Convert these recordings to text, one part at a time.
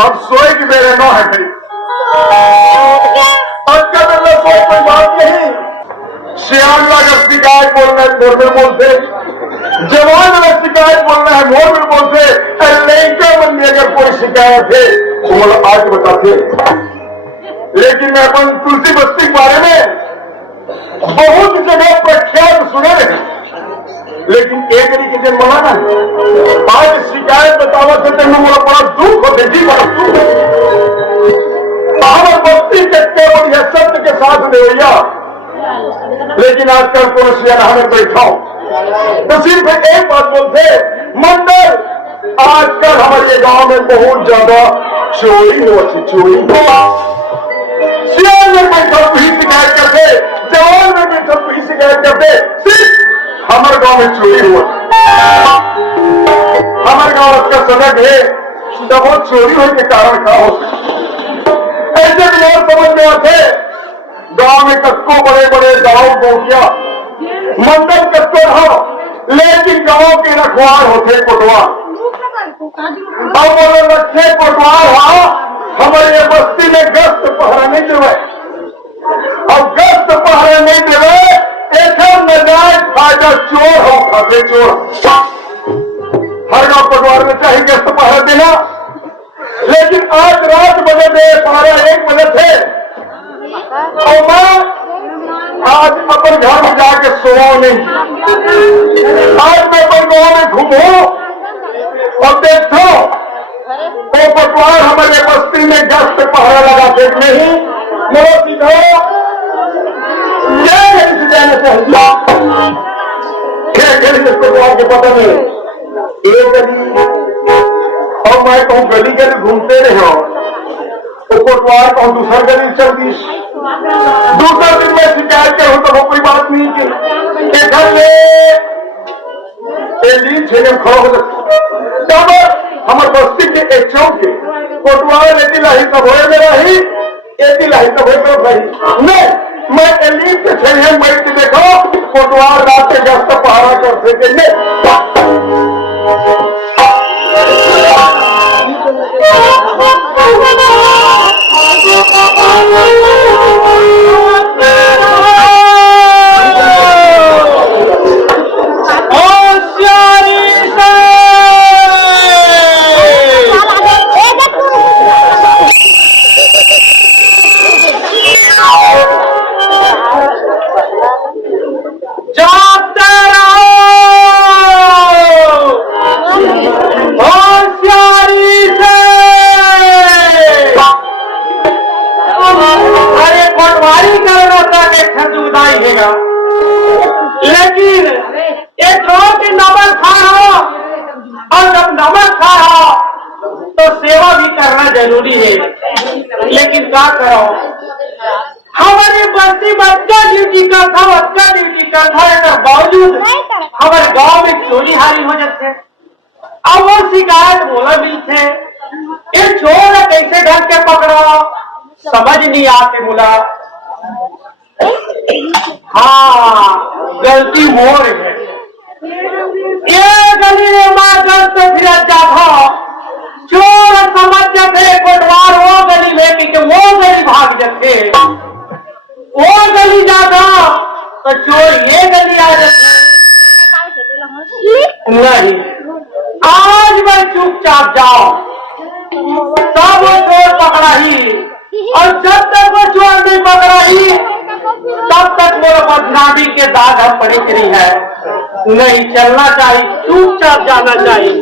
अब सोए कि मेरे नौ है भाई। अक्का मेरा सोए कोई बात नहीं। सियान अगर शिकायत बोलना है बोलते बोलते, जवान अगर शिकायत बोलना है मोर में बोलते, लड़का मन में अगर कोई शिकायत है तो बोला आज बताते। लेकिन मैं अपन तुलसी बस्ती के बारे में बहुत जगह प्रख्यात सुने रहे, लेकिन एक तरीके से मना ना आज शिकायत बतावा से तेन बड़ा दुख होते जी, बड़ा दुख हमारे बस्ती के बढ़िया सत्य के साथ देवैया। लेकिन आजकल को हमें बैठाओ तो सिर्फ एक बात बोलते, मंदिर आजकल हमारे गांव में बहुत ज्यादा चोरी हो, चोरी सियार में बैठा वही शिकायत करते, जवान में बैठा वही शिकायत करते, सिर्फ हमारे गांव में चोरी हुआ। हमारे गांव का सड़क है, जब वो चोरी होने के कारण क्या हो ऐसे लोग समझ में आते। गांव में कस्को बड़े बड़े गांव गोटिया मंडल कस्को हो, लेकिन गांव के रखवार होते कोटवार। अब बोले रखे कोटवार हो, हमारे बस्ती में गश्त पहरा नहीं देवे। अब गश्त पहरा नहीं देवे, ऐसा नजायज फायदा चोर हो खाते चोर। हर गांव कोटवार में चाहे गश्त पहरा देना, लेकिन आज रात बजे थे 12-1 बजे थे और मैं आज अपन घर में जाके सोया नहीं। आज मैं अपन गांव में घूमू और देखो तो पटवार हमारे बस्ती में गश्त पहरा लगाते नहीं। मेरा सीधो पटवार के पता नहीं एक गली और मैं कहूँ गली गली घूमते रहे हो तो कोटवार कहूँ दूसरा गली चल दी। दूसरा दिन मैं शिकायत करूँ तो कोई बात नहीं की खड़ा हो सकता। हमारे बस्ती के एक चौक के कोटवार लेती लाही तब हो मेरा ही एती लाही तब हो रही नहीं। मैं एलिट के छह बैठ के देखो कोटवार रात के गश्त पहरा करते थे लेकिन एक रोज की नमक खाओ और जब नमक खाओ तो सेवा भी करना जरूरी है। लेकिन क्या करो हमारी बस्ती बच्चा ड्यूटी करता बच्चा ड्यूटी करता है बावजूद हमारे गांव में चोरी हारी हो जाते। अब वो शिकायत बोला भी थे ये चोर कैसे ढंग के पकड़ो समझ नहीं आते बोला। हाँ गलती मोर है ये गली में मार फिर जाता चोर समझ जाते कोटवार वो गली लेके के वो गली भाग जाते। वो गली जाता तो चोर ये गली आ जाते। नहीं आज मैं चुपचाप जाओ तब वो चोर पकड़ा ही और जब तक वो चोर नहीं पकड़ा ही तब तक वो बदनामी के दाग हम पड़ी करी है। नहीं चलना चाहिए चुपचाप जाना चाहिए।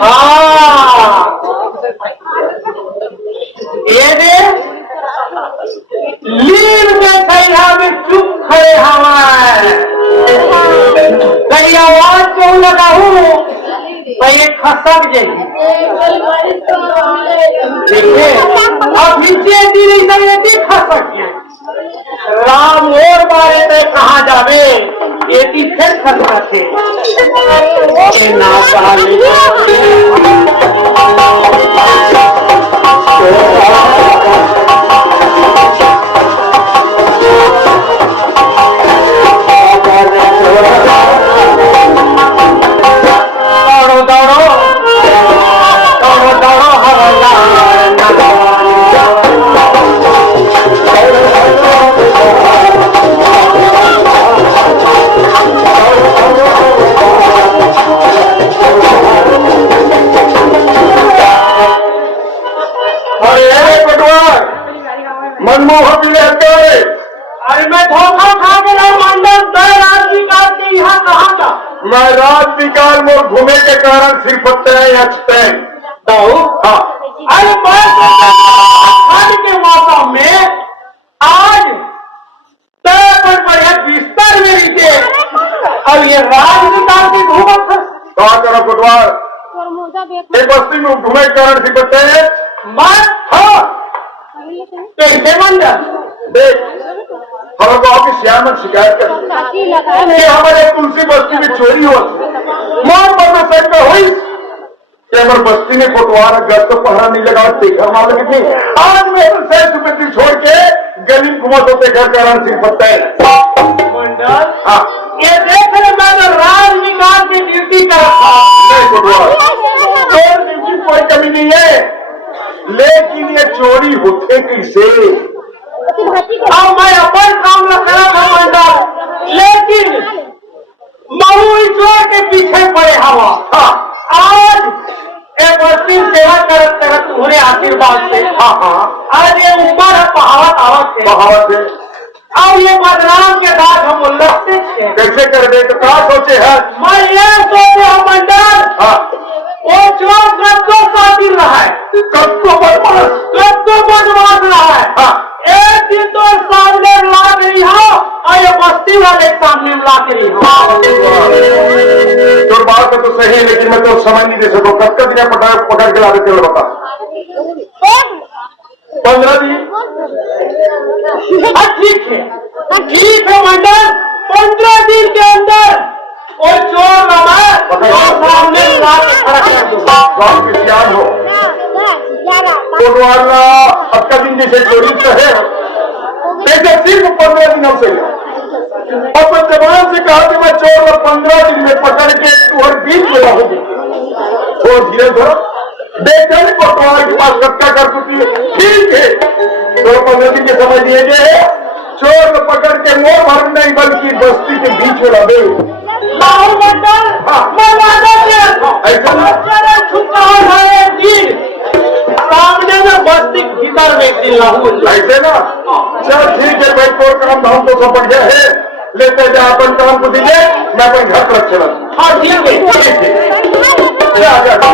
हाँ ये दे लीन के सैया में चुप खड़े हमारे कहीं आवाज क्यों लगा हूँ तो ये खसक जाएगी। देखिए अब नीचे दी खसक गए राम और बारे में कहा जावे ये फिर खसक थे मैं रात निकाल मोर घूमे के कारण सिर्फ दाऊ हाँ अरे ठंड के मौसम में आज पर बढ़िया बिस्तर में लीजिए और ये रात निकाल के घूमत है। कहा करो कोटवार एक बस्ती में घूमे के कारण सिर्फ मन हाँ कैसे मंडल देख हम गाँव की श्यामन शिकायत कर हमारे तुलसी बस्ती में चोरी हुआ मोर पर हुई हमारे बस्ती में कोटवार घर तो पहरा नहीं लगा देखा मालूम थी आज मैं सुपति छोड़ के गली घुमा तो देखा कारण सिर्फ मंडल हाँ ये देख रहे मैं राज निकाल की ड्यूटी कर नहीं कोटवार चोर ड्यूटी कोई कमी नहीं है लेकिन ये चोरी होते कैसे अब मैं अपन काम रखा था मंडल लेकिन महू चोर के पीछे पड़े हवा हाँ आज एक बस्ती सेवा करत करत तुम्हारे आशीर्वाद से हाँ हाँ आज ये ऊपर है पहावत बहावत है और ये बदनाम के बाद हम उल्लसित थे कैसे कर दे तो क्या सोचे है मैं ये सोचे हूँ मंडल हाँ वो चोर कब शादी रहा है कब को बदमाश रहा है हाँ एक दिन तो सामने ला रही हो और ये बस्ती वाले सामने ला रही हो तो बात तो सही है लेकिन मैं तो समझ नहीं दे सकूँ कब तक दिन पकड़ के ला देते हो बता 15 दिन ठीक है मंडल 15 दिन के अंदर वो चोर सामने ला के खड़ा कर दूंगा गाँव की ज्ञान हो कोटवार अब का दिन जैसे चोरी तो है जैसे सिर्फ 15 दिनों से अब जवान से कहा कि मैं चोर 15 दिन में पकड़ के तुम्हारे बीच में रहूंगी और धीरे धीरे देखा नहीं कोटवार के पास रक्षा कर चुकी है ठीक है तो 15 दिन के समय दिए गए चोर को पकड़ के वो भर नहीं बल्कि बस्ती के बीच में रहे मंडल ऐसा छुपा है सामने में बस्ती भीतर में दिन रहूं ऐसे ना चल ठीक है भाई कोई काम धाम तो सब बढ़िया है लेते जा अपन काम को दीजिए मैं अपन घर पर चला हाँ ठीक है जा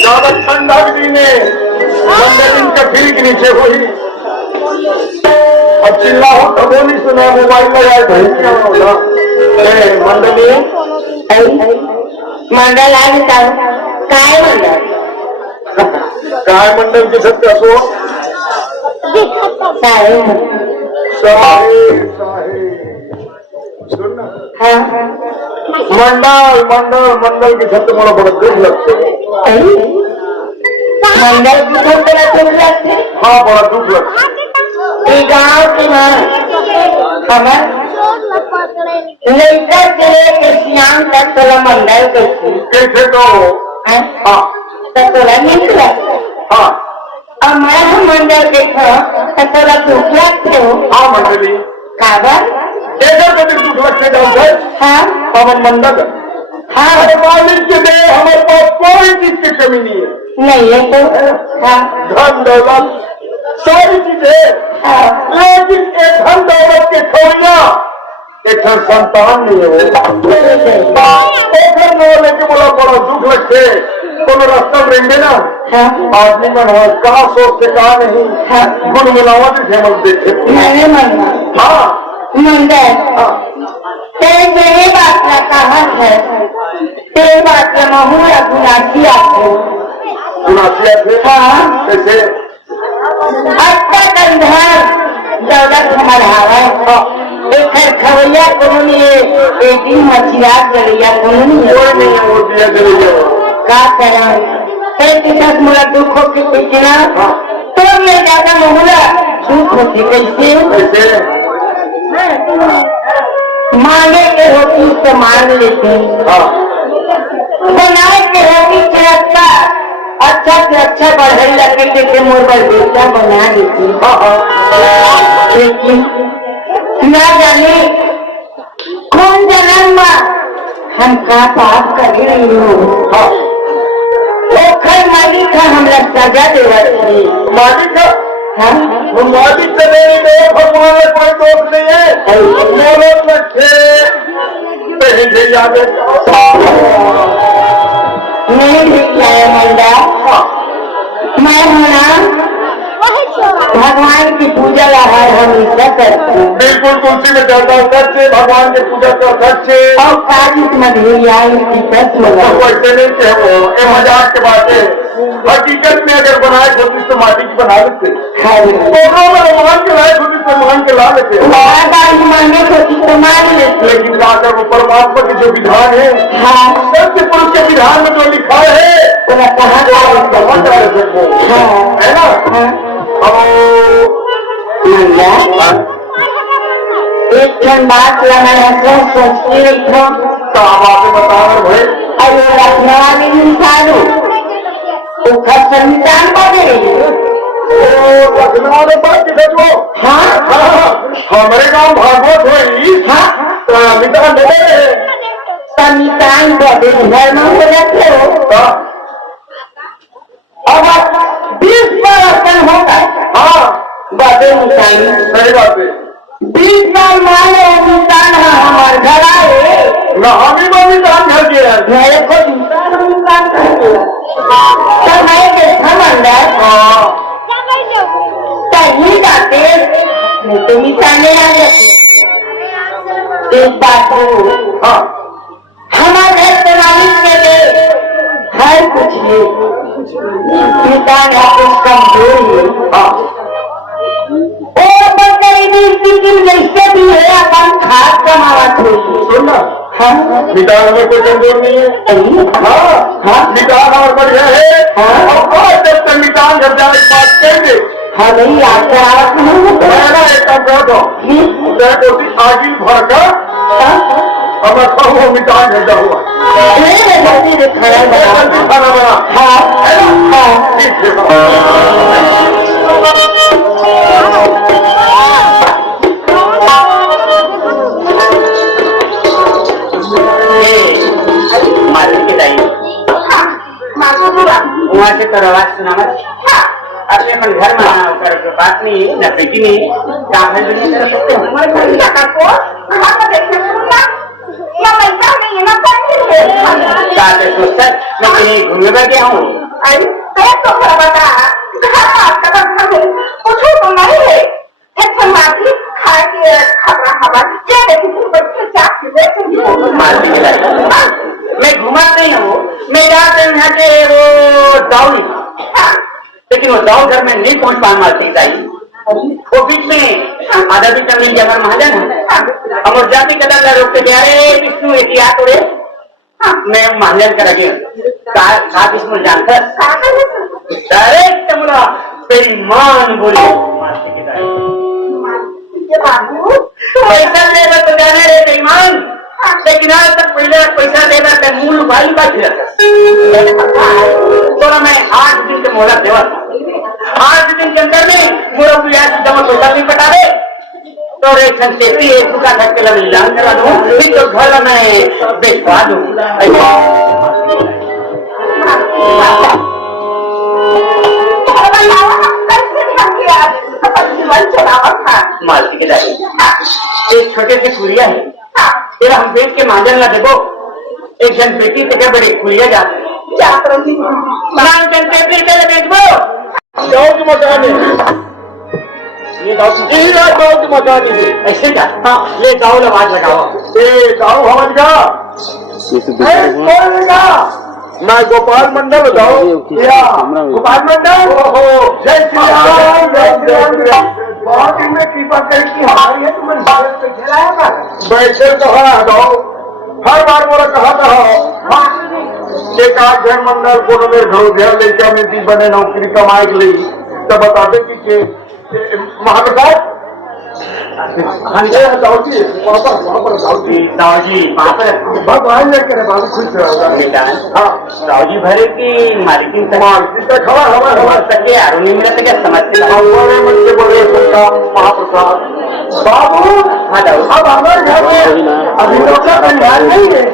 ज्यादा ठंडा भी दिन का फिर के नीचे हुई अब चिल्ला हो तब वो नहीं सुना मोबाइल में आए मंडली मंडल आगे काय मंडल काय मंडल के सब कसो सुन मंडल मंडल मंडल के शब्द मला बड़ा दुख लगते मंडल की तो बड़ा दुख लगते हाँ बड़ा दुख लगता ये गाँव की माँ हमार लड़का से लेकर सियाम तक तोला मंडल कैसे तो हाँ तो तोला नींद लगता हाँ और मैं मंडल देखो तो तोला दुख लगते हो हाँ मंडली काबर कैसे कभी दुख लगते जाओ हाँ पवन मंडल हाँ हमारे मालिक के दे हमारे पास कोई चीज की कमी नहीं है नहीं है तो हाँ धन दौलत सारी चीजें लेकिन एक धन दौलत के खोया एक संतान नहीं है वो एक बोले के बोला बड़ा दुख लगते तो रास्ता में रहेंगे ना आदमी मन हो कहा सोचते कहा नहीं गुनगुनावा भी फेमस देखे मैंने मरना हाँ मंडल यही बात का कहावत है तेरी बात का महूरा गुनासी आपको गुनासिया थे हाँ कैसे अच्छा कंधार दौलत हमारा एक खवैया कौन एक दिन मछिया गलिया कौन कोई नहीं है वो दिया चले का करा एक मोला दुख हो के कितना तो मैं ज्यादा महूरा दुख होती कैसे कैसे मांगे के होती तो मांग लेते हाँ बनाए के होती अच्छा अच्छा से अच्छा बढ़े लगे जैसे मोर बेटा बना देती लेकिन न जाने कौन जन्म हम का पाप कर रही हूँ। हाँ ओखर मालिक का हमरा सजा देवत थी। मालिक है हाँ वो मालिक से नहीं दे भगवान में कोई दोष नहीं है। बोलो लखे कहीं से याद नहीं दिखा है मुंडा। मैं होना भगवान की पूजा हर हमेशा करती हूँ। बिल्कुल तुलसी में चलता सच्चे भगवान की पूजा का सच्चे और कार्तिक मधुरिया इसकी कसम वैसे नहीं थे वो ये मजाक के बात है। हकीकत में अगर बनाए होती तो माटी की बना लेते। दोनों में भगवान के लायक होती तो मान के ला लेते। मानने को तो मान लेते। लेकिन जाकर वो परमात्मा के जो विधान है हाँ सत्य पुरुष के विधान में जो लिखा है पूरा कहाँ समझ रहे थे है ना। मंगा एक क्षण बात लगाया सोचती रही थो कहा बातें बता रहे भाई। अरे रखने वाली इंसान हो तो खत संविधान को दे रही हो। रखने वाले बात किधर जो हाँ हमारे गांव भागवत हुई हाँ मितान दे संविधान को दे धर्म को रखे हो। अब 20 परिवर्तन होगा। हाँ बातें मिसाई सही बात है। 20 बार माने इंसान हमारे घर आए न हमी में मितान घर के हैं मेरे को इंसान कर दिया तो मैं के समंदर कहीं जाते नहीं तो मिसाने आ जाते। एक बात हो हाँ हमारे घर के मालिक के लिए हर कुछ है। मिसान है कुछ कमजोरी है। हाँ और बकरी स्थिति जैसे भी है अपन खाद कमावत हुई। सुनना हाँ मितान में कोई कमजोर नहीं है। हाँ मितान और बढ़िया है। और जब तक मितान घर जाने की बात कहेंगे हाँ नहीं आपको आवत नहीं एक काम कर दो आगिल भर कर अब वो मितान घर जा हुआ खाना बना हाँ ठीक है। वहाँ से तो आवाज सुना मत अपने अपन घर में आना होकर जो बात नहीं न बेटी नहीं काम है दुनिया कर सकते मैं कहीं घूमने का गया हूँ। मैं घुमा नहीं हूँ। मैं जाकर यहाँ के वो दाऊ नहीं लेकिन वो दाऊ घर में नहीं पहुँच पान मारती चाहिए। वो बीच में आधा भी मिल गया हमारे महाजन हम और जाति कदा रोक के अरे विष्णु एहतियात उड़े मैं महाजन कर विष्णु जानकर अरे तमरा तेरी मान बोली पैसा देगा तो जाने रे बेईमान लेकिन आज तक पहले पैसा देगा तो मूल भाई का थोड़ा मैं 8 दिन के मोहलत देवा 8 दिन के अंदर में मोरा जमा पैसा नहीं कटा दे तो रेखी एक दुका घर के लगे जान करा दूं फिर तो घर मैं बेचवा दूं। मालती के दादी एक छोटे से कुरिया है फिर हम बेच के महाजन ला देखो एक जन बेटी से क्या बड़े कुरिया जाते बेचबो गाँव की मकान है ये गाँव की मकान है ऐसे जा ले जाओ आवाज लगाओ गाँव समझ का मैं गोपाल मंडल बताओ गोपाल मंडल जय श्री राम जय श्री राम। बहुत दिन में कृपा करी की हमारी है तुम्हें बैठे कहा हटाओ हर बार मोरा कहा एक आध घर मंडल को मेरे घर घर लेके हमें दी बने नौकरी कमाए के लिए तब बताते कि महाप्रसाद भगवान लेकर बाबू खुश रहेगा। हाँ रावजी भरे की मालिकिन खबर हमारे सके आरो नहीं मिला सके समझते बड़े मन से बड़े महाप्रसाद बाबू हाँ दाऊ अब हमारे घर में अभी तो का कल्याण नहीं है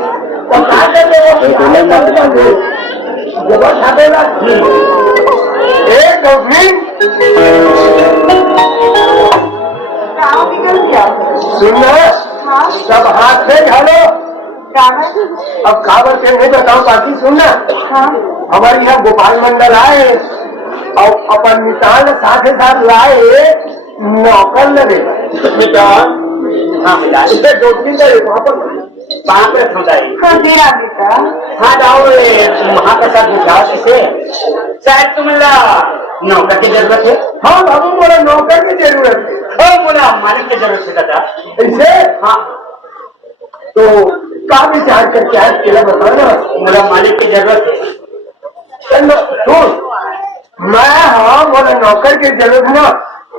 सुनना सब हाथ से झालो। अब खबर के नहीं बताओ, बाकी सुनना। हमारे यहाँ गोपाल मंडल आए और अपन मितान साथ साथ लाए नौकर लगे। मितान हाँ मितान इसे जोड़नी करे वहाँ पर मेरा बेटा हाँ जाओ महाप्रसाद बुझाओ इसे। शायद तुम्हें नौकर की जरूरत है। हाँ बाबू बोला नौकर की जरूरत है। हाँ बोला मालिक की जरूरत है दादा। इसे हाँ तो का विचार करके आज केला बताना। बोला मालिक की जरूरत है। चलो सुन मैं हाँ बोला नौकर की जरूरत ना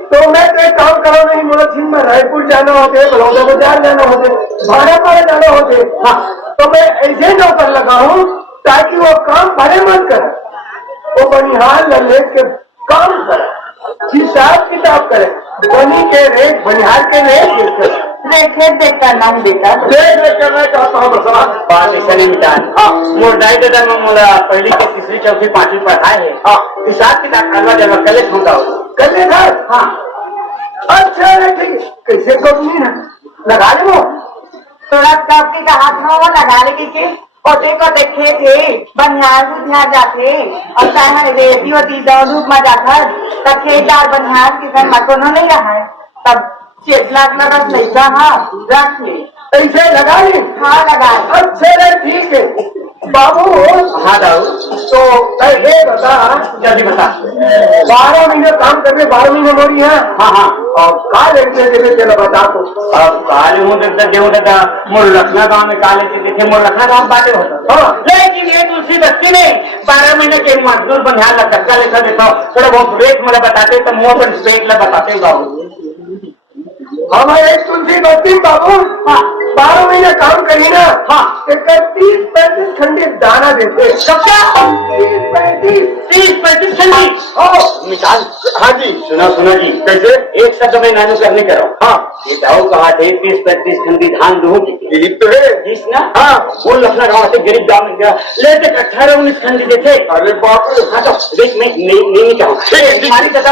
तो मैं तो एक काम करो नहीं बोला थी मैं रायपुर जाना होते, बलौदा बाजार जाना होते, भाड़ा पाड़ा जाना होते। हाँ तो मैं ऐसे नौकर लगा हूँ ताकि वो काम भरे मत करे, वो बनिहार लल्ले के काम करे, हिसाब किताब करे, बनी के रेट बनिहार के रेट देख करना है बेटा। देख कर मैं कहता हूँ बसा बात ऐसा नहीं मिटान। हाँ मोटाई दादा में मोला पहली के तीसरी चौथी पांचवी पढ़ाए है। हाँ हिसाब किताब करवा जब कल छोटा हो कर ले सर। हाँ अच्छा ठीक है कैसे कंपनी ना लगा ले वो थोड़ा सबके का हाथ में वो लगा ले के ओटे को देखे थे बनिहार बुझार जाते और चाहे रेती होती दौड़ में जाकर तब खेतदार बनिहार के घर मकोनो नहीं रहा है तब 7 लाख लगा लैसा। हाँ रख ले ऐसे लगा ले। हाँ लगा अच्छा ठीक है बाबू। हाँ दाऊ तो ऐसे बता जल्दी बता। 12 महीने काम करने 12 महीने मोड़ी है। हाँ हाँ और का लेते देवे चलो बता तो। अब काले हूँ दादा मोर लखना गाँव में काले के देखे मोर लखना गाँव बाटे होता। हाँ लेकिन ये दूसरी बस्ती में 12 महीने के मजदूर बनिहार ला धक्का लेकर देखो थोड़ा बहुत रेट मुझे बताते तो मुँह पर पेट ला बताते गाँव हमारे तुलसी बस्ती बाबू 12 महीने काम करी ना। हाँ 31-35 खंडे दाना देते। 30-35 खंडी मिसाल। हाँ जी सुना जी कैसे एक शब्द में नानू करने करो। हाँ ये जाओ कहा थे 30-35 खंडी धान दूँ गरीब तो है 20 ना। हाँ वो लखना गाँव से गरीब गाँव में गया लेते 18-19 खंडी देते। अरे बाप रे। हाँ तो देख मैं नहीं कहूँ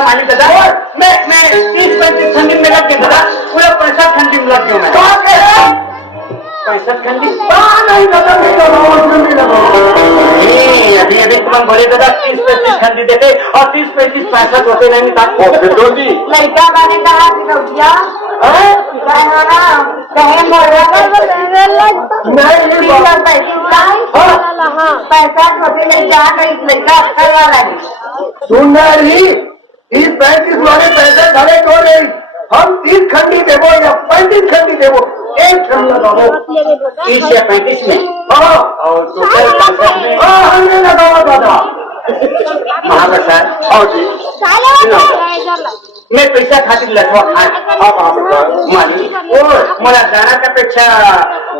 मालिक दादा मैं 30-35 खंडी में लग गया दादा पूरा 65 खंडी में लग गया मैं। 65 खंडी नहीं अभी तुम बोले दादा 30-35 खंडी देते और 30-35 65 होते नहीं था। लड़का मैंने कहा सिलौटिया कहे मोड़ा पैसा छोटे नहीं जा गई लड़का अच्छा वाला सुन रही 30-35 वाले पैसे घरे छोड़ रही हम 30 खंडी देवो या 35 खंडी देवो एक खंड लगाओ 30 या 35 में। हाँ और टोटल 65 में। हाँ हमने लगाओ दादा महाप्रसाद हाँ जी मैं पैसा खातिर लठवा खाए मालिक मोला दाना का पेक्षा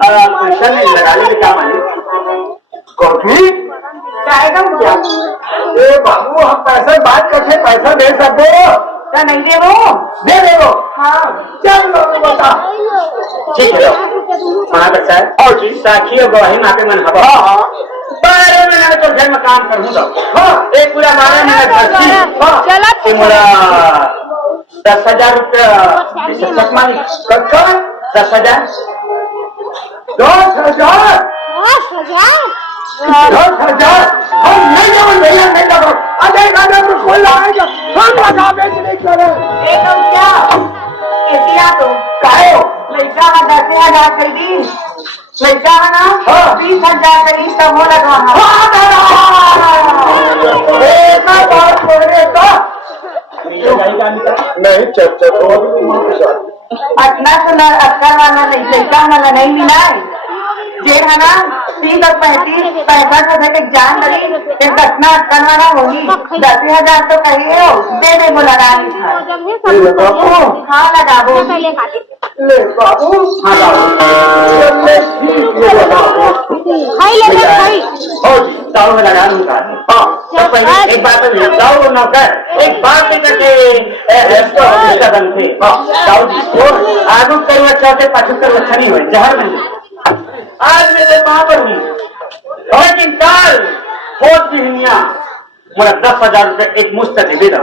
पैसा में लगा ले क्या मालिक कॉफी ए बाबू हम पैसे बात करके पैसा दे सकते हो नहीं दे दो। हाँ चलो बता ठीक है महाप्रसाद और जी साखी और गवाही मापे मन हवा। हाँ 12 महीने तो घर में काम करूँगा। हाँ एक पूरा 12 महीने मोला 10,000 रुपया मालिक 10,000 हम नहीं लगा अजय गाना में खोल लगाएगा हम लगा बेचने करे क्या क्या तो काहे लड़का 10,000 खरीदी लड़का है ना 20,000 खरीदी तब वो लगा बात बोलने का नहीं चर्चा अपना सुना अक्सर वाला नहीं लड़का वाला नहीं मिला जे है ना 30-35 एक जान लगी फिर 10 अक्सर वाला होगी 10,000 तो कहिए हो दे वो लगा हाँ लगा वो ले बाबू दाऊ में लगा दूंगा। हाँ तो पहले एक बात दाऊ नौकर एक बात लेकर के बन थे दाऊ जी आगू कई अच्छा होते पाछू कर अच्छा नहीं हुए जहर नहीं आज मैं तेरे वहां पर हूँ, लेकिन कल हो दिहनिया मेरा 10,000 रुपये एक मुश्त दे दो।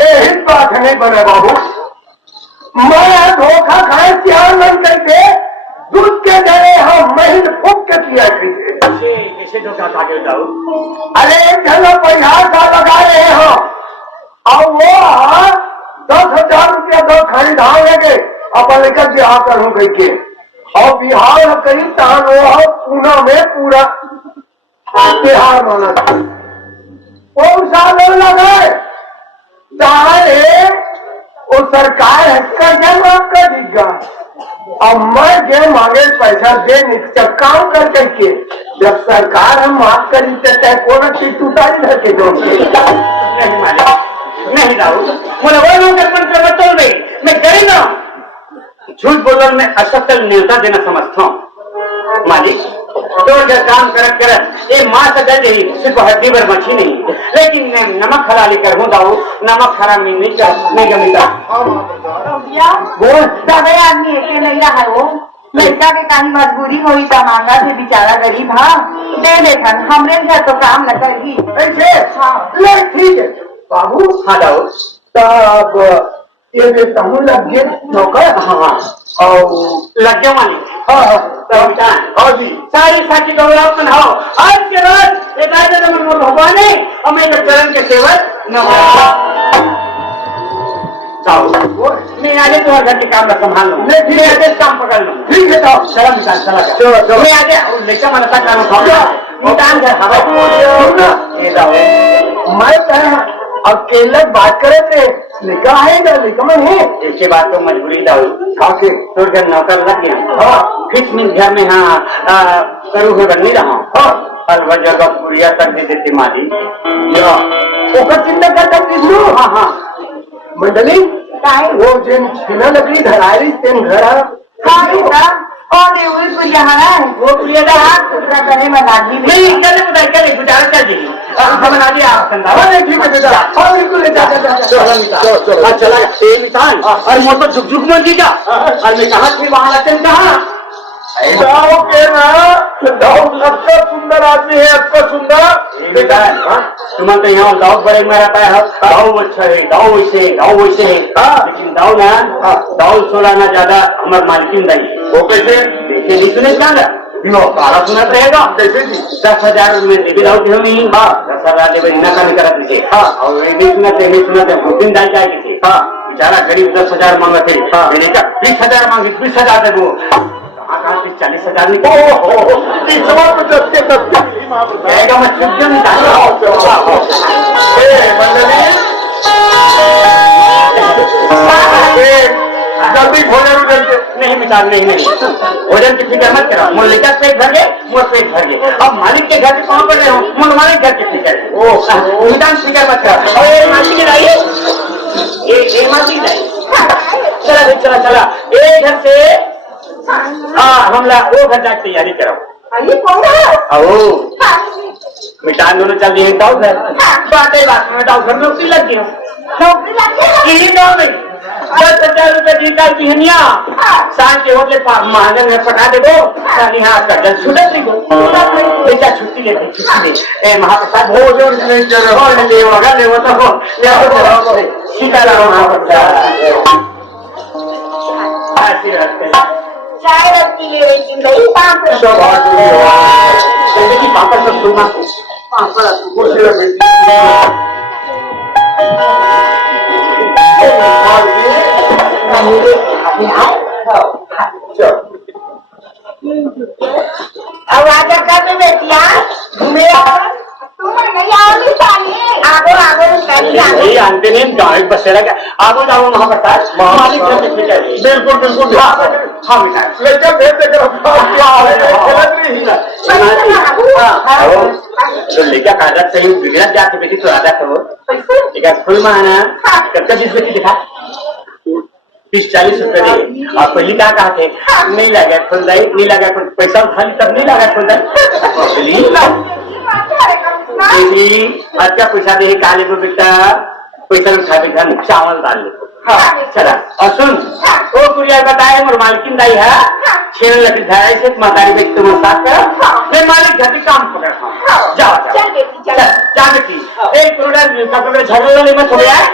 यही बात नहीं बने बाबू, मैं धोखा खाए सियार बन करके दूध के जगह हम महीन फूक के पिया करते। कैसे धोखा खा के बताओ? अरे एक जगह 50 लगा रहे हो और वो 10,000 रुपया तो खरीदार लेके अपन लेकर बिहार करूं कह के, और बिहार कहीं तान वो पूना में पूरा बिहार माना कौन सा लोग लगे चाहे वो सरकार कर्जा माफ कर दीजिएगा। अब मैं जो मांगे पैसा दे काम कर करके जब सरकार हम माफ करी चाहे कोना चीज टूटाई धरके दो नहीं मालिक, नहीं राहुल, मुझे वो लोग बतौल रही मैं गरीब हूँ। झूठ बोलने में असफल न्योता देना समझता हूँ मालिक। तो जब काम करत ये माँ से डर गई, सिर्फ हड्डी भर मछी नहीं, लेकिन मैं नमक हलाली कर हूँ दाऊ, नमक हरा में नहीं जमीता। वो सब आदमी ऐसे नहीं रहा है, वो लड़का के कहीं मजबूरी हुई तो मांगा से बेचारा गरीब था दे देखन हमरे घर तो काम न करी ऐसे। हाँ। ले ठीक है बाबू। हाँ दाऊ, तब ये देता हूँ लग गए नौकर। हाँ और लग गया मालिक। हाँ जी सारी साथी गौरव मनाओ आज के रात ये दादा नंबर भगवान है और मैं तो चरण के सेवक न मैं आगे तो घर के काम में संभाल लूँ, मैं आगे काम पकड़ लूँ। ठीक है साहब चला निकाल चला जा मैं आगे लेकर मन तक निकाल घर हवा मैं अकेले बात करे थे निकाह है ना निकम है इसके बाद तो मजबूरी दाऊ खाके तो घर नौकर लग गया। हाँ फिर मैं घर में हाँ करू हुए बन नहीं रहा हूँ। हाँ अलवा जगह पूरिया तक दे देते माली ओकर चिंता कर सकती। हाँ हाँ मंडली वो जिन छीना लकड़ी धराई तेन घर और वो प्रिया करे में लागी नहीं करे गुजारा कर दी हम आ गया चला मिठाई और मोटर झुक झुक मर गया और मैं कहा थी वहां लगते कहा गाँव के ना अच्छा सुंदर आदमी है, अच्छा सुंदर तुम्हारे तो यहाँ दाऊ बड़े में रहता है दाऊ अच्छा है दाऊ वैसे है लेकिन दाऊ ना दाऊ सोला ना ज्यादा हमारे मालकिन नहीं वो कैसे देखे नहीं सुने क्या सारा सुना रहेगा। कैसे 10,000 में देवी दाऊ थे नहीं 10,000 देवे इतना काम करते थे और नहीं सुनाते 2 दिन डाल जाए थे बेचारा गरीब 10,000 मांगे थे मैंने कहा 20,000 मांगे 20,000 दे वो 40,000 जाएगा मैं चुप जल्दी भोजन उजलते नहीं मिटा नहीं भोजन की फिक्र मत करो मुल्लिका पेट भर ले मोर पेट भर ले। अब मालिक के घर से कहाँ पर रहे हो मुझ मालिक घर के फिक्र मिटान फिक्र मत करो। और मासी की लाई ये मासी की लाई चला एक घर से हमला वो घर जाके तैयारी करो। मिटान दोनों चल दिए दाऊ घर बात में दाऊ घर में उसी लग गई दाऊ नहीं 10,000 रुपए निकाल की हनिया सांझ के होते महाजन में पटा दे दो यहाँ का जल छुटक नहीं दो बेटा छुट्टी ले महाप्रसाद भोजन नहीं चाय रखती है पापा सब सुनना अब आजा करते बेटिया घूमे नहीं आनते नहीं गाँव बसेरा क्या आगो जाओ महाप्रसाद मालिक बिल्कुल हाँ मिठाई लेकर भेज देकर तो लेकर कागज सही बिगड़त जाके बेटी तो राजा करो ठीक है फुल माना कब तक 20 बेटी दिखा 30-40 रुपए दे और पहली क्या कहा थे नहीं लगा खुल जाए नहीं लगा पैसा उठा ली तब नहीं लगा खुल जाए अच्छा पैसा दे काले को बेटा पैसा उठा दे घर चावल डाल ले हाँ चला और सुन वो कुरियर बताए मोर मालकिन दाई है छेड़ लकड़ी धाराई से मकानी बेच तुम साथ कर मैं मालिक घर के काम पकड़ जाओ चल बेटी चल जा बेटी एक करोड़ झगड़े वाले में थोड़े आए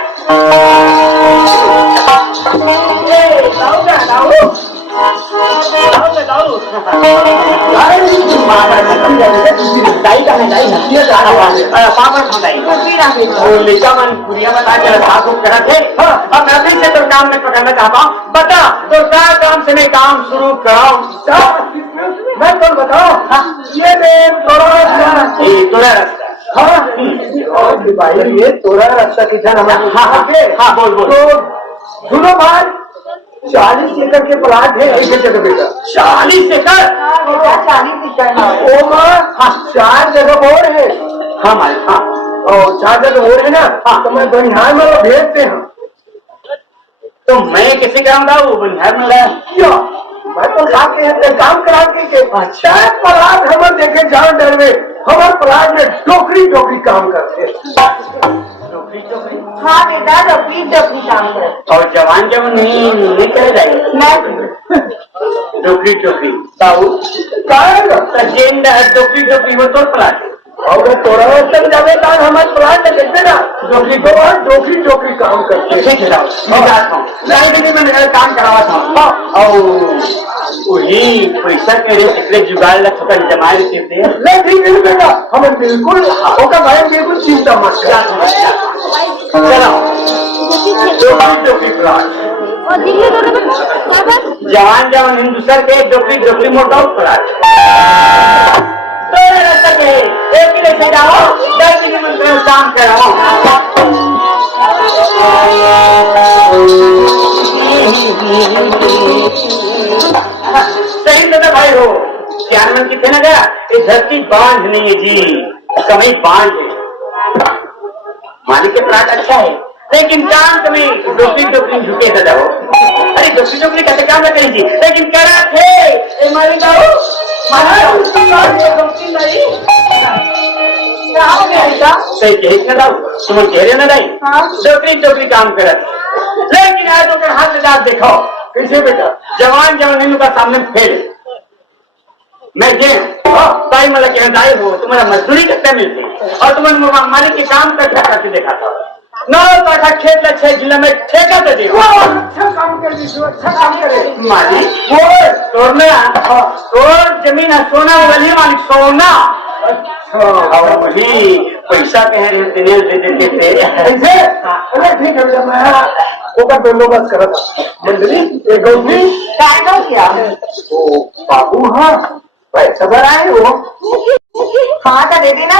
काम में पकड़ना चाहता हूँ बता तो क्या काम से मैं काम शुरू कराऊं मैं कौन बताओ ये थोड़ा रास्ता हाँ भाई ये तोरा रास्ता किसान हमारे हाँ बोल बोल तो सुनो भाई 40 एकड़ के प्लाट है ऐसे जगह बेटा 40 एकड़ 40 एकड़ ओ माँ 4 जगह और है हाँ मालिक हाँ और 4 जगह और है ना तो मैं बनिहार में भेजते हैं तो मैं कैसे कराऊंगा वो बनिहार में लाया क्यों मैं तो खाते हैं काम करा के अच्छा प्लाट हमारे देखे जान डर में हमारे प्लाट में डोकरी काम करते हाँ बेटा डोकरी काम कर और जवान नहीं करे जाएंगे डोकरी ताऊ डोकरी वो तो प्लाट और तोरा तक जावे का हमारे प्लाट में देखते ना डोकरी काम करते मैं काम करावा था और वही पैसा के रे जुगाड़ लगा जमा देते ठीक है बेटा हम बिल्कुल होगा भाई बिल्कुल चिंता मत डोकरी प्लाट जवान हिंदुस्तान के डोकरी मोटा प्लाट एक ही से जाओ 10 दिन में काम कराओ सही दादा भाई हो चैनमैन कितने ना गया ये धरती बांझ नहीं है जी समय बांझ है मालिक के प्लाट अच्छा है लेकिन काम तुम्हें डोकरी झुके दादा हो अरे डोकरी कैसे काम करी जी लेकिन कह रहा थे मारी जाओ तुम्हें चेहरे न नहीं डोकरी काम कर लेकिन आज तो हाथ लगा देखो कैसे बेटा जवान का सामने फेल मैं ताई मतलब कहदाई हो तुम्हारा मजदूरी कितने मिलती और तुम्हें मालिक के काम तक करके देखा था नौ पैसा खेत में 6 जिले में ठेका दे दिया अच्छा काम कर दीजिए अच्छा काम करे मालिक वो तोड़ जमीन है सोना वाली मालिक सोना और वही पैसा कह रहे दे देते थे ऐसे अरे ठीक है बेटा मैं ओका बंदोबस्त करा था मंडली एक गौरी क्या किया ओ बाबू हाँ पैसा भराए वो हाँ का दे देना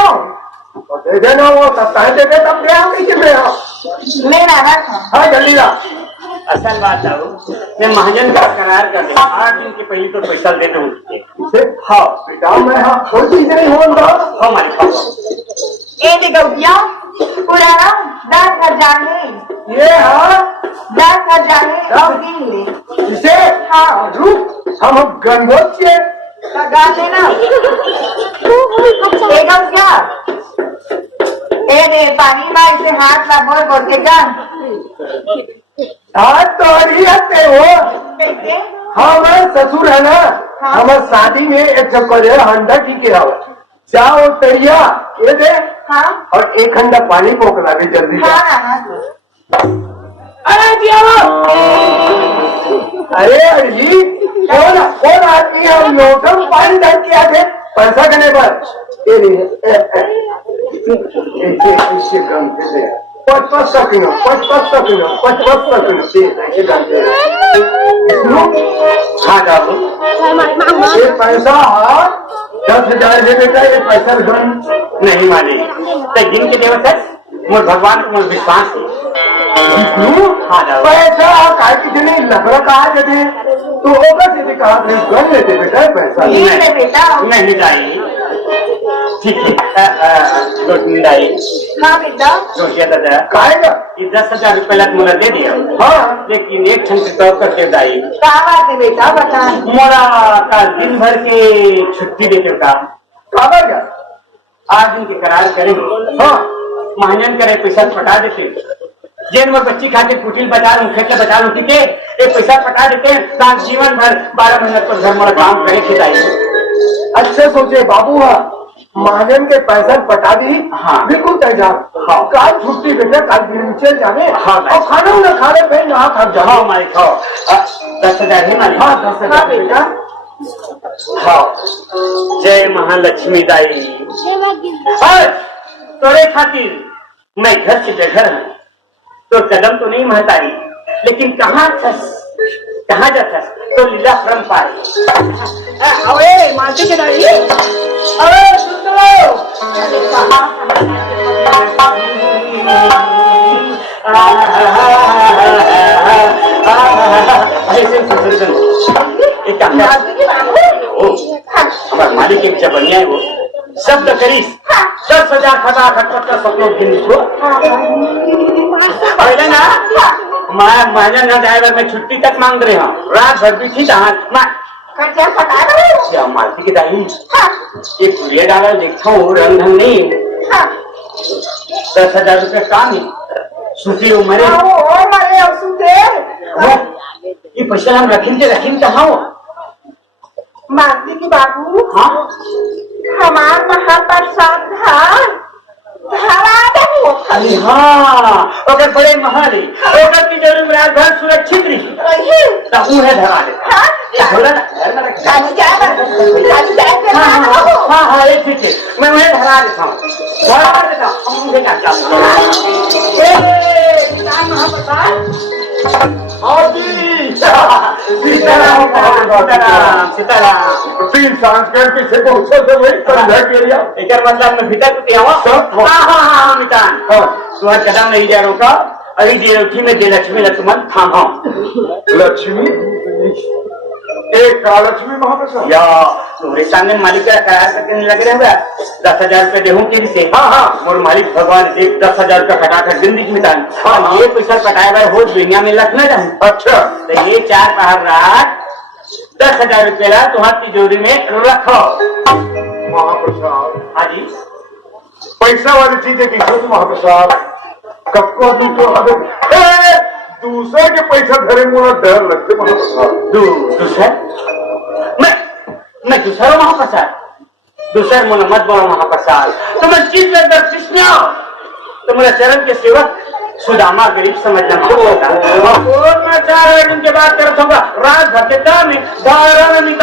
दे देना वो सप्ताह दे दे तब ले आओ कैसे ले आओ लेना ना हाँ जल्दी ला असल बात है मैं महाजन का करार कर दे 8 दिन के पहले तो पैसा दे दूँ हाँ बेटा मैं हाँ कोई चीज नहीं होगा हमारे ए देखो भैया पुराना 10,000 है ये हाँ 10,000 है दिन ले इसे हाँ रुक हम गंगोत के गा देना एकदम क्या ए दे पानी में इसे हाथ ला बोल बोल के गा हाँ तो हरियाते हो कैसे हमारे ससुर है ना हाँ। हमारे शादी में एक चक्कर है हंडा की के आओ जाओ तरिया ये दे हाँ और 1 हंडा पानी पोकला दे जल्दी से। हाँ अरे जी अरे अजीत कौन आदमी हम लोटम पानी डाल के आते पैसा करने पर ये नहीं ऐसे काम के दे 5 सेकंड 5 सेकंड ऐसे काम के हाँ जाओ ये पैसा 10,000 दे बेटा ये पैसा नहीं मालिक तो जिनके देवत है मोर भगवान को मोर विश्वास हाँ जाओ पैसा काय किसी नहीं लफड़ा कहा देते तो होगा से कहा गन लेते बेटा पैसा ठीक है बेटा नहीं जाइए ठीक है रोटी आई हाँ बेटा रोटिया दादा खाएगा ये 10,000 रुपये लग मुझे दे दिया हाँ लेकिन एक ठन से तो करते दाई क्या बात है बेटा बता मोरा का दिन भर के छुट्टी देते का खावा क्या 8 दिन के करार करेंगे हाँ महाजन करे पैसा पटा देते जेन में बच्ची खातिर कुटिल बाजार मुखे के बाजार उठी के एक पैसा पटा देते हैं ताकि जीवन भर 12 महीने पर घर में काम करे के चाहिए। अच्छे सोचे बाबू महाजन के पैसा पटा दी। हाँ बिल्कुल तैयार। हाँ काल छुट्टी बेटा काल नीचे जाने। हाँ और खाना उन्हें खाने पे यहाँ खा जाओ हमारे खाओ 10,000 है मालिक। हाँ 10,000 बेटा। हाँ जय महालक्ष्मी दाई। तोरे खातिर मैं घर से बेघर हूँ तो कदम तो नहीं महतारी लेकिन कहाँ जाथस तो लीला क्रम पाए। अरे मानती के दादी अरे सुन लो मालिक एक जबनिया है वो शब्द करीस 10,000 खता खटपट सपनों गिन छो पहले ना मैं न ड्राइवर में छुट्टी तक मांग रहे हूँ रात भर भी थी मालती की दाई ये पुलिया डाला देखता हूँ रंग ढंग नहीं 10,000 रुपये काम ही सुखी उम्र ये पैसा हम रखें कहाँ हो मानती की बाबू हाँ हमार महाप्रसाद अरे हाँ अगर बड़े महाली अगर की जरूर रात भर सुरक्षित रही तब वो है धरा दे हाँ हाँ एक ठीक है मैं उन्हें धरा देता हूँ सीताराम 3 सांस कर पीछे पहुंचो तो वही समझा के लिया एक मतलब मैं भीतर कुछ आवा हाँ मितान तुम्हारे कदम नहीं जा रोका अभी देवठी में दे लक्ष्मी लक्ष्मण थामा लक्ष्मी एक लक्ष्मी महाप्रसाद या तुम्हारे सामने मालिक का करार करने लग रहे हैं 10,000 रुपए देहूं के लिए हाँ और मालिक भगवान एक 10,000 रुपया कटाकर जिंदगी मितान हाँ ये पैसा कटाए हुआ हो दुनिया में रखना चाहूँ। अच्छा तो ये 4 पहाड़ रात 10,000 रुपया तुम्हारी तिजोरी में रखो महाप्रसाद। हाँ जी पैसा वाली चीजें किसी तो महाप्रसाद कब को दूसरे के पैसा धरे मुझे डर लगते महाप्रसाद। दूसर मैं दूसरा महाप्रसाद दूसर मुझे मत बोलो महाप्रसाद तुम्हें चीज लगकर कृष्ण तुम्हारे चरण के सेवक सुदामा गरीब समझना और मैं 4 दिन के बाद कर दूंगा रात भर में धारा में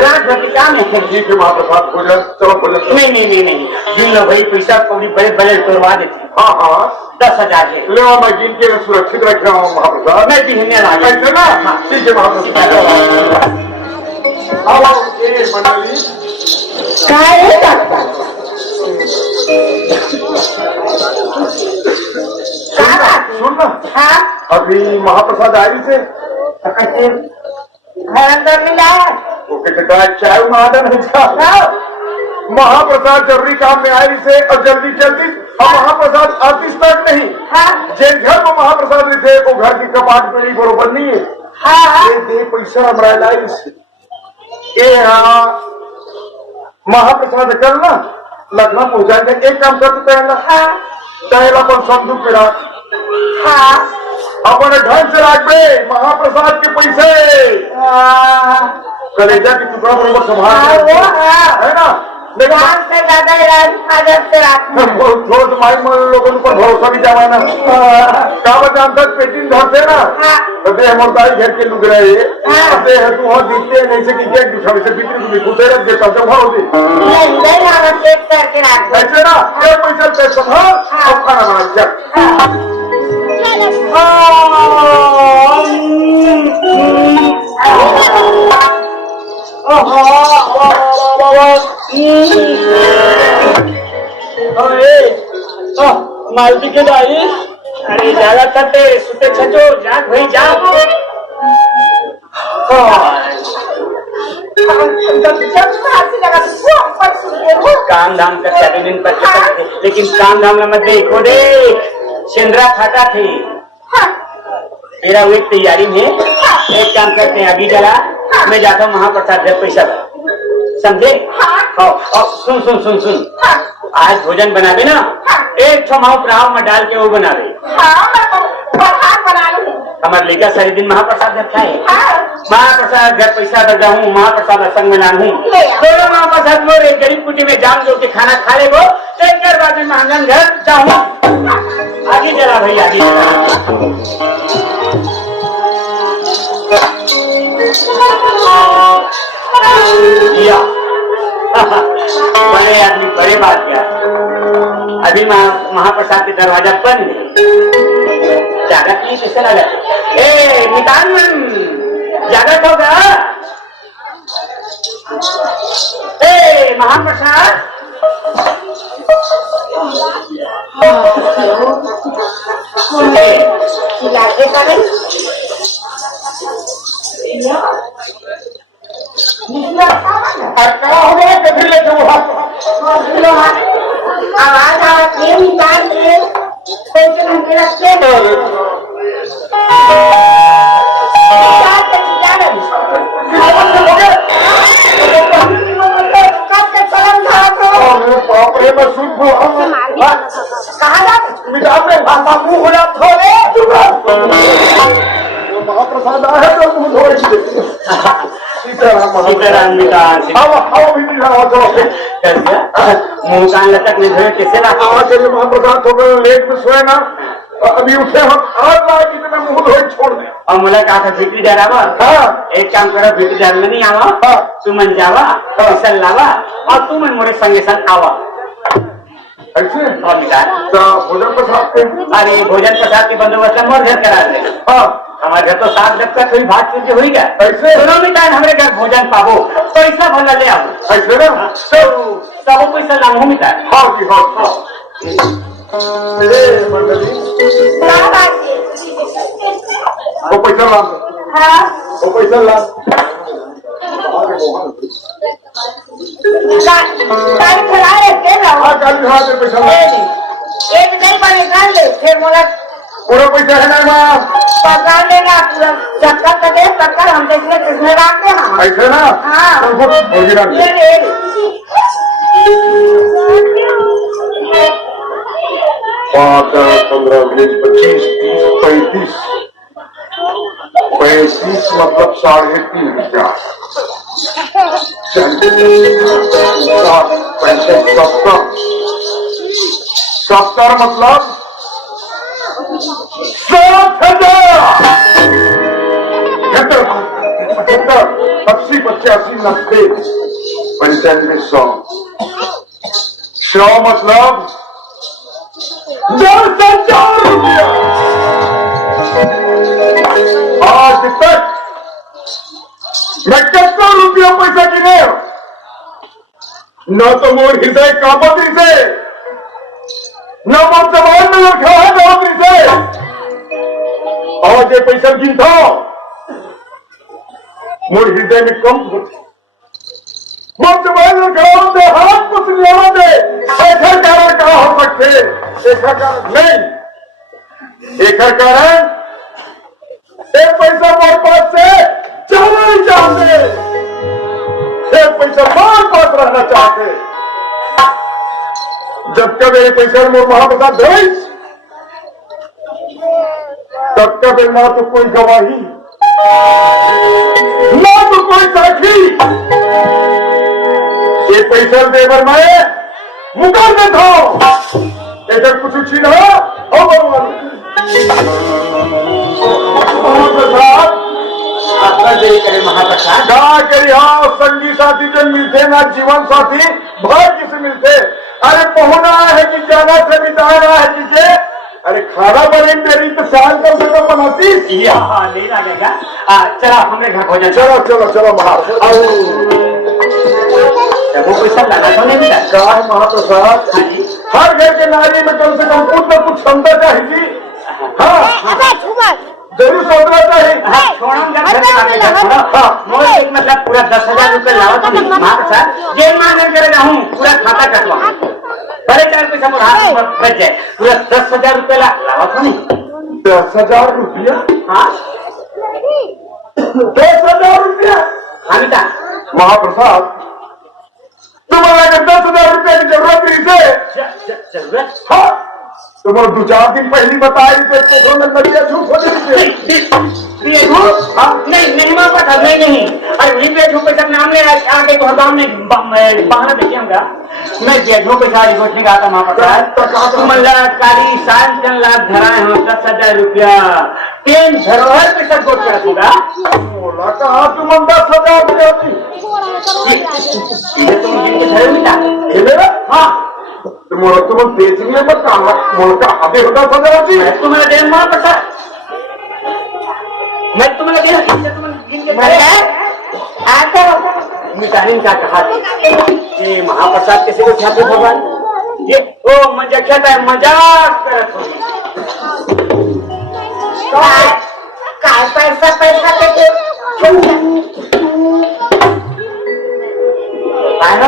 रात भर के काम है ठीक है महाप्रसाद भोजन चलो भोजन नहीं गिन लो भाई पैसा पूरी बड़े बड़े तोड़वा देते हाँ 10,000 है ले मैं गिन के सुरक्षित रख रहा हूँ महाप्रसाद। मैं भी ऐसे ना ठीक है महाप्रसाद। आओ ये मंडली सुन ना अभी महाप्रसाद आई से चाय महादन महाप्रसाद जरूरी काम में आई से और जल्दी और महाप्रसाद ऑफिस तक नहीं जिन घर में महाप्रसाद थे वो घर की कपाट पे बरोबर नहीं है ये दे पैसा हमारा लाई ये महाप्रसाद कर ना लखनऊ पहुंचाएंगे एक काम करते पहला पर संदूक में रख अपने ढंग से रख महाप्रसाद के पैसे कलेजा की टुकड़ा बरोबर संभाल है ना थोड़ा माई मन लोगों पर भरोसा भी जमाना कावत हम तक पेटिंग धरते ना तो दे हमारे घर के लुक रहे दे है तू और दिखते नहीं से कि एक दूसरे से बिक्री को खुदे रख देता तो भाव दे ऐसे ना ये पैसा पे संभाल अब खाना बना चल मालती के दाई अरे ज्यादा करते सुते छचो जाग भाई जाग काम धाम कर दिन पर लेकिन काम धाम में मत देखो देख सिंदरा खाता थे मेरा वो तैयारी में एक काम करते हैं अभी जरा मैं जाता हूँ महाप्रसाद पैसा समझे? सुन आज भोजन बनावे ना, एक छो माऊ प्राव में डाल के वो बनावे। हमारे लेकर सारे दिन महाप्रसाद घर खाए। महाप्रसाद घर पैसा बजा हूँ, महाप्रसाद संग में नाम हूँ, दोनों महाप्रसाद मोर एक गरीब कुटी में जाम जो के खाना खा ले वो एक घर बाद में महाजन घर जाऊँ। आगे चला भाई, आगे चला। बड़े आदमी बड़े बात क्या, अभी महाप्रसाद के दरवाजा बंद है, जागत नहीं कैसे लगा? ए निदान मन जागत होगा? ए महाप्रसाद, हो गया कभी ले आवाज आवाज ये निकाल के कोई घंटे रखते महाप्रसाद है तो मुंह धोए मुंह कान लटक नहीं धोए कैसे महाप्रसाद थोड़ा लेट में सोए ना, अभी उठे हम आज मुंह धोए छोड़ दे। और मुला कहा था भिटी डरावा। हाँ। एक काम करो, भिटी डर में नहीं आवा। हाँ। तू मन जावा, फसल लावा और तू मन मोरे संगे संग आवा। ऐसे और भोजन प्रसाद के, अरे भोजन प्रसाद के बंदोबस्त मोर घर करा दे। हाँ, हमारे घर तो सात जब तक कोई भात चीज हुई गया। ऐसे दोनों मिटान हमारे घर भोजन पाबो, पैसा भला ले आओ। ऐसे ना सब पैसा लाऊ मिटा। हाँ जी हाँ। मंडली वो पैसा ला, वो पैसा ला, एक नहीं बने कर ले, फिर मोला पूरा पैसा है ना माँ पकड़ लेना, पूरा चक्कर का दे चक्कर हम देखने किसने रखते हैं ऐसे ना। हाँ ले ले 5, 10, 15, 20, 25, 30, 35, 35 मतलब 3.5 हजार, 70 मतलब 70,000, 80, 85, 90, 95, 100 मतलब 10,000 रुपया। आज तक मैं कितना रुपया पैसा गिने, न तो मोर हृदय कांपती से, न मोर जबान में रखा है नौकरी से। आज ये पैसा गिनता मोर हृदय में कंप होती, मोर जबान में रखा होते हाथ कुछ लेवा दे। ऐसा कारण कहा हो सकते, एक कारण नहीं, एक कारण एक पैसा मोर पास से चलना नहीं चाहते, एक पैसा मोर पास रहना चाहते। जब कब ये पैसा मोर महाप्रसाद धोई, तब कब ना तो कोई गवाही, ना तो कोई साक्षी। ये पैसा देवर मैं मुकर में था, इधर कुछ छीना हो महाप्रसाद कहा करी। हाँ, संगी साथी जो मिलते ना जीवन साथी भाग्य से मिलते। अरे पहुना है कि जाना से बिताना है जिसे, अरे खाना बने मेरी तो साल कम से कम बनाती। ले लगेगा। चलो हमने घर भोजन। चलो चलो चलो बाहर। वो पैसा लगा तो नहीं मिला। कहा है महाप्रसाद, हर घर के नारी में कम से कम कुछ न कुछ क्षमता चाहिए। हाँ जरूर सोचना चाहिए। मतलब पूरा 10,000 रुपये लावा तो महाप्रसाद जेल मांगने करेगा हूँ, पूरा खाता कटवा बड़े 4 पैसा बच जाए, पूरा 10,000 रुपये लावा तो नहीं। 10,000 रुपया? हाँ 10,000 रुपया? हाँ बेटा महाप्रसाद तुम्हारा अगर 10,000 रुपये की जरूरत थी से सूरज? हाँ तुम्हें 2-4 दिन पहले बताई तो नदिया झूठ हो जाती हाँ नहीं नहीं माँ पता नहीं अरे वहीं पे झूठ पैसा नाम ले आगे तो गाँव में बहाना देखिए हमका मैं जेठों पे सारी घोषणे का आता माँ पता तुम्हारा काली साल चल लाख धराए हो 10,000 रुपया तीन धरोहर पे सब गोट कर रखूंगा बोला कहा तुम 10,000 रुपया तुम जिनके घर में था हाँ तुम्हें बेचने में कहा अभी 10,000 तुम्हारा देन माँ पता मैं तुम्हें मिटाने का कहा ये महाप्रसाद किसी को छापे भगवान ये ओ मजाक है मजाक करत होगी काय पैसा देते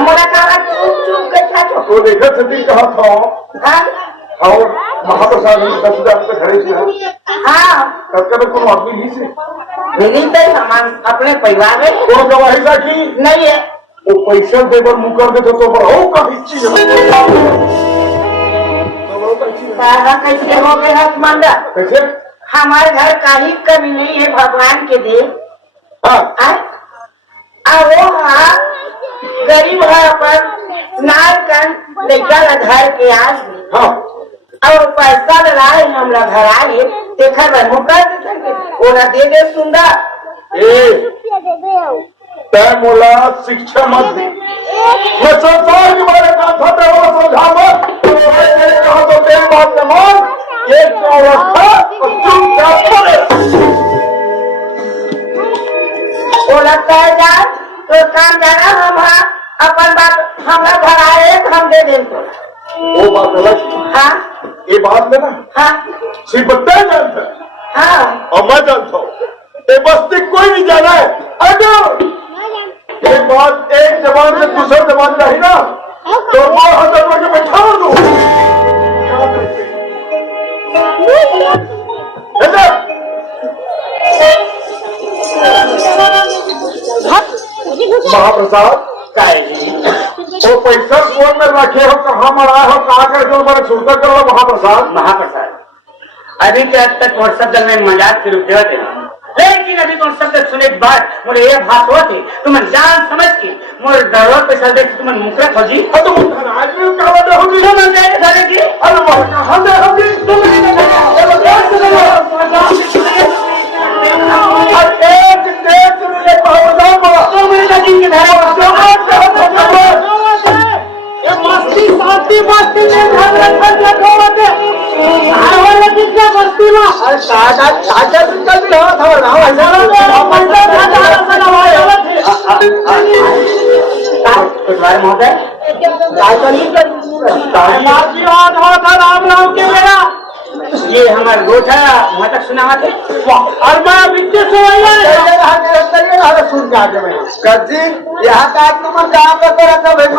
मोड़ा कहा चुप के था तो देखा छठी कहा था और महाप्रसाद 10,000 रुपये खड़े थे हाँ कल कोनो आदमी नहीं से मिली तो सामान अपने परिवार में कोनो गवाही साखी नहीं है वो पैसा देवर मुँह कर दे तो बढ़ो का चीज कैसे हो गए हसमंदा कैसे हमारे घर का ही कमी नहीं है भगवान के दे हाँ वो हाँ गरीब है पर नाल कन लड़का घर के आज हाँ और पैसा लगाए हमरा घर आए देखा मैं मुकर ओला दे सुंदर तय मोला शिक्षा मत दे मैं संसार के बारे में था समझा मत कहा तो तेरी बात न मान एक अवस्था और चुपचाप पड़े ओला कह जा तो काम जाना हम अपन बात हमरा घर आए हम दे दें तो वो बात अलग हाँ ये बात में ना हाँ सिर्फ तय जानता है हाँ और मैं जानता हूँ ये बस्ती कोई नहीं जाना है अगर ये बात एक जबान से दूसरे जबान रही ना तो 2,000 रुपये के बैठा दो महाप्रसाद वो पैसा कौन में रखे हो कहाँ मरा हो कहाँ कर जो मैंने छूटा करो महाप्रसाद महाप्रसाद अभी के अब तक और शब्द में मजाक के रूप देते हैं लेकिन अभी कौन शब्द सुने के बाद मुझे ये भाष होती तुम जान समझ के मुझे डरोर पे चल देख तुम मुकरा खोजी और तुम आज में कहाँ दे होगी तुम जाए सारे की अरे वह कहाँ दे होगी तुम महोदय राम राम के मेरा ये हमारे गोठा वहाँ तक सुना थे और मैं विद्युत सुन जाते यहाँ का तुम काम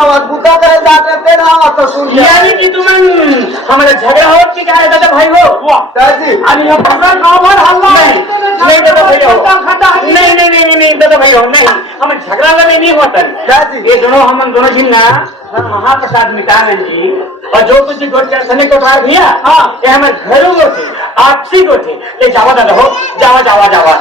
अद्भुता करे जाते ना तो सुन यानी कि तुम हमारे झगड़ा हो कि क्या दादा भाई हो नहीं दादा भाई हो नहीं हमें झगड़ा लगे नहीं होता ये दोनों हम दोनों जिन्ना महाप्रसाद मिटानंद जी और जो कुछ गोटे को उठा भैया हाँ ये हमारे घरों को थे आपसी को थे ये जावा दादा हो जावा जावा जावा